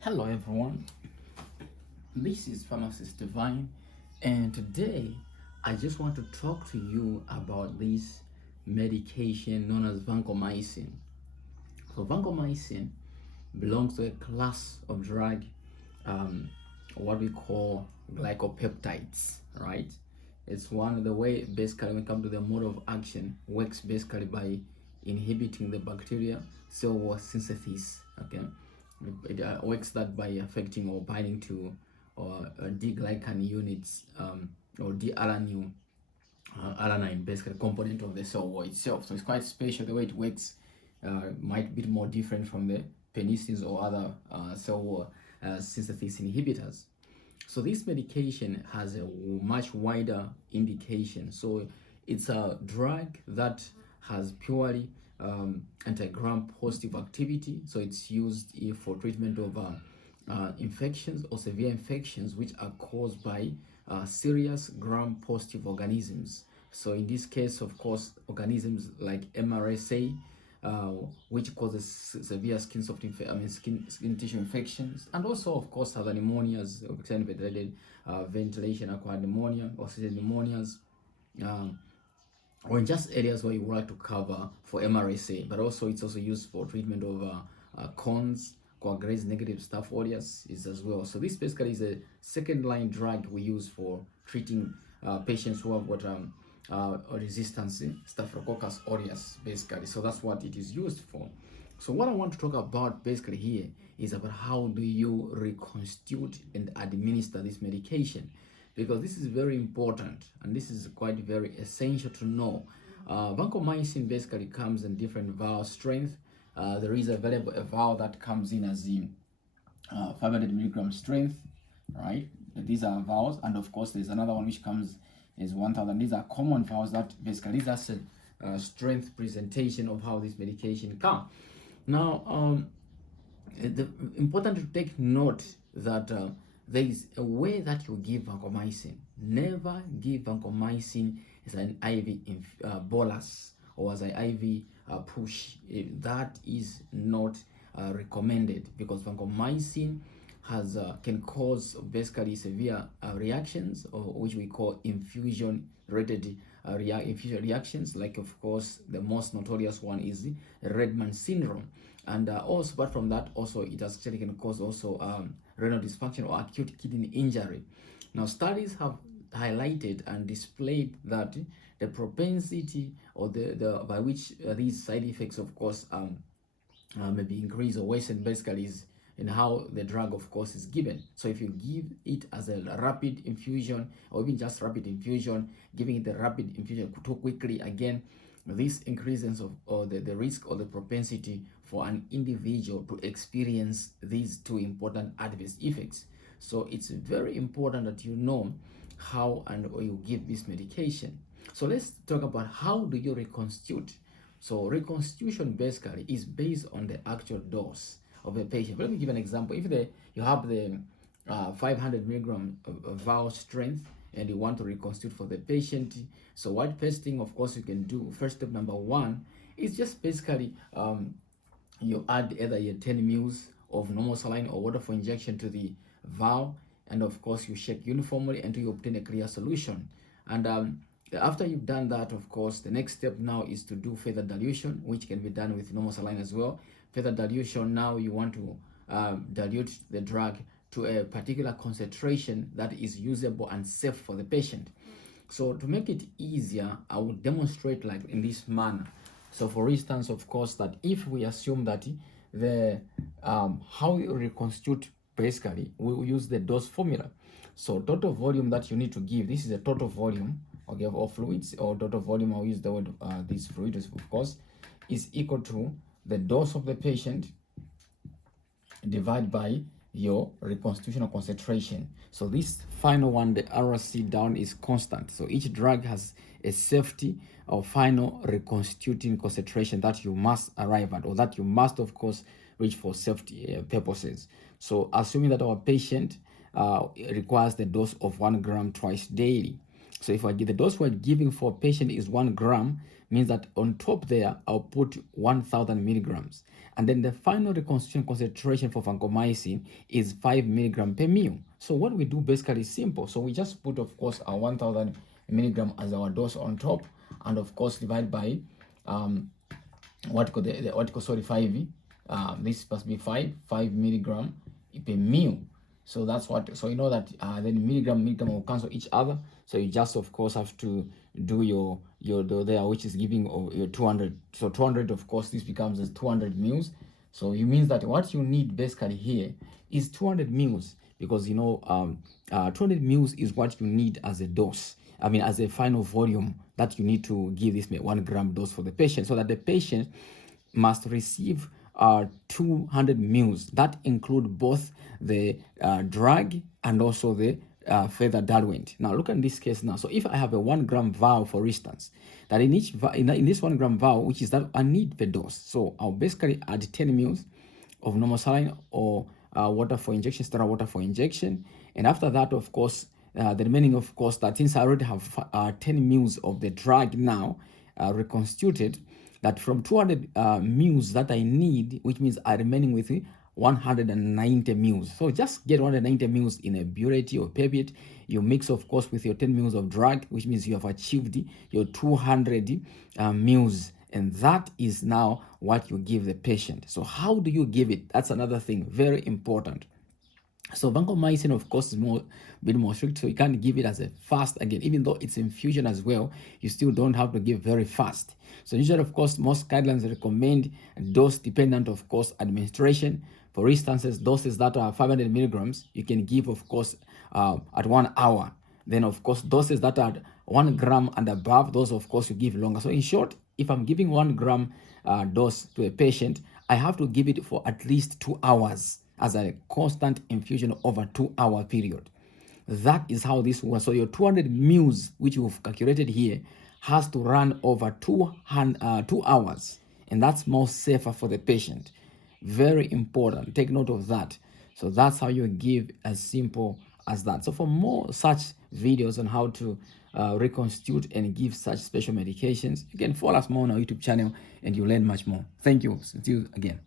Hello everyone, this is Pharmacist Divine, and today I just want to talk to you about this medication known as vancomycin. So vancomycin belongs to a class of drug, what we call glycopeptides, right? It's one of the way basically when it comes to the mode of action works basically by inhibiting the bacteria cell wall synthesis. Okay, it works that by affecting or binding to or D-glycan units or D-alanine alanine basically component of the cell wall itself. So it's quite special the way it works. Might be more different from the penicillins or other cell wall synthesis inhibitors. So this medication has a much wider indication. So it's a drug that has purely anti-gram positive activity. So it's used for treatment of infections or severe infections which are caused by serious gram positive organisms. So in this case, of course, organisms like MRSA, which causes severe skin tissue infections, and also, of course, other pneumonias, ventilation acquired pneumonia, oxygen pneumonias, um, or in just areas where you would like to cover for MRSA. But also, it's also used for treatment of Crohn's, coagulase negative staph aureus is as well. So this basically is a second line drug we use for treating patients who have got resistance staphylococcus aureus basically. So that's what it is used for. So what I want to talk about basically here is about how do you reconstitute and administer this medication, because this is very important and this is quite very essential to know. Vancomycin basically comes in different vial strength. There is a vial that comes in as the 500 milligram strength, right? These are vials, and of course there's another one which comes is 1000. These are common vials that basically is a strength presentation of how this medication comes. Now, the important to take note that there is a way that you give vancomycin. Never give vancomycin as an IV bolus or as an IV push. That is not recommended, because vancomycin has can cause basically severe reactions, or which we call infusion related infusion reactions. Like, of course, the most notorious one is the Redman syndrome, and also apart from that, also it actually can cause also renal dysfunction or acute kidney injury. Now, studies have highlighted and displayed that the propensity or the by which these side effects, of course, may be increased or worsened basically is in how the drug, of course, is given. So if you give it as a rapid infusion, or even just rapid infusion, giving it the rapid infusion too quickly, again, this increases of or the risk or the propensity for an individual to experience these two important adverse effects. So it's very important that you know how and you give this medication. So let's talk about how do you reconstitute. So reconstitution basically is based on the actual dose of a patient. Let me give an example. If you have the 500 milligram vial strength and you want to reconstitute for the patient, so what first thing, of course, you can do, first step number one is just basically you add either your 10 mils of normal saline or water for injection to the vial, and of course you shake uniformly until you obtain a clear solution. And after you've done that, of course, the next step now is to do further dilution, which can be done with normal saline as well. Further dilution, now you want to dilute the drug to a particular concentration that is usable and safe for the patient. So to make it easier, I will demonstrate like in this manner. So for instance, of course, that if we assume that the how you reconstitute, basically we will use the dose formula. So total volume that you need to give, this is the total volume, okay, of fluids, or total volume, I'll use the word this fluid, of course, is equal to the dose of the patient divided by your reconstitutional concentration. So this final one, the RC down, is constant. So each drug has a safety or final reconstituting concentration that you must arrive at, or that you must, of course, reach for safety purposes. So assuming that our patient requires the dose of 1 gram twice daily, So if the dose we're giving for a patient is 1 gram, means that on top there, I'll put 1,000 milligrams. And then the final reconstitution concentration for vancomycin is 5 milligram per ml. So what we do basically is simple. So we just put, of course, our 1,000 milligram as our dose on top, and of course divide by 5. This must be 5 milligram per ml. So that's what, so you know that then milligram will cancel each other. So you just, of course, have to do your there, which is giving your 200. So 200, of course, this becomes as 200 mils. So it means that what you need basically here is 200 mils, because 200 mils is what you need as a dose. I mean, as a final volume that you need to give this 1 gram dose for the patient, so that the patient must receive 200 mils. That include both the drug and also the further diluent. Now look at this case now. So if I have a 1 gram vial, for instance, that in each in this 1 gram vial, which is that I need the dose, so I'll basically add 10 mils of normal saline or water for injection, sterile water for injection, and after that, of course, the remaining, of course, that since I already have 10 mils of the drug now reconstituted, that from 200 mils that I need, which means I'm remaining with 190 mils. So just get 190 mils in a burette or pipette. You mix, of course, with your 10 mils of drug, which means you have achieved your 200 mils. And that is now what you give the patient. So how do you give it? That's another thing, very important. So vancomycin, of course, is a bit more strict, so you can't give it as a fast. Again, even though it's infusion as well, you still don't have to give very fast. So usually, of course, most guidelines recommend dose dependent, of course, administration. For instance, doses that are 500 milligrams, you can give, of course, at 1 hour. Then, of course, doses that are 1 gram and above, those, of course, you give longer. So in short, if I'm giving 1 gram dose to a patient, I have to give it for at least 2 hours as a constant infusion over 2-hour period. That is how this works. So your 200 mils, which you've calculated here, has to run over 2 hours, and that's more safer for the patient. Very important. Take note of that. So that's how you give, as simple as that. So for more such videos on how to reconstitute and give such special medications, you can follow us more on our YouTube channel and you'll learn much more. Thank you. See you again.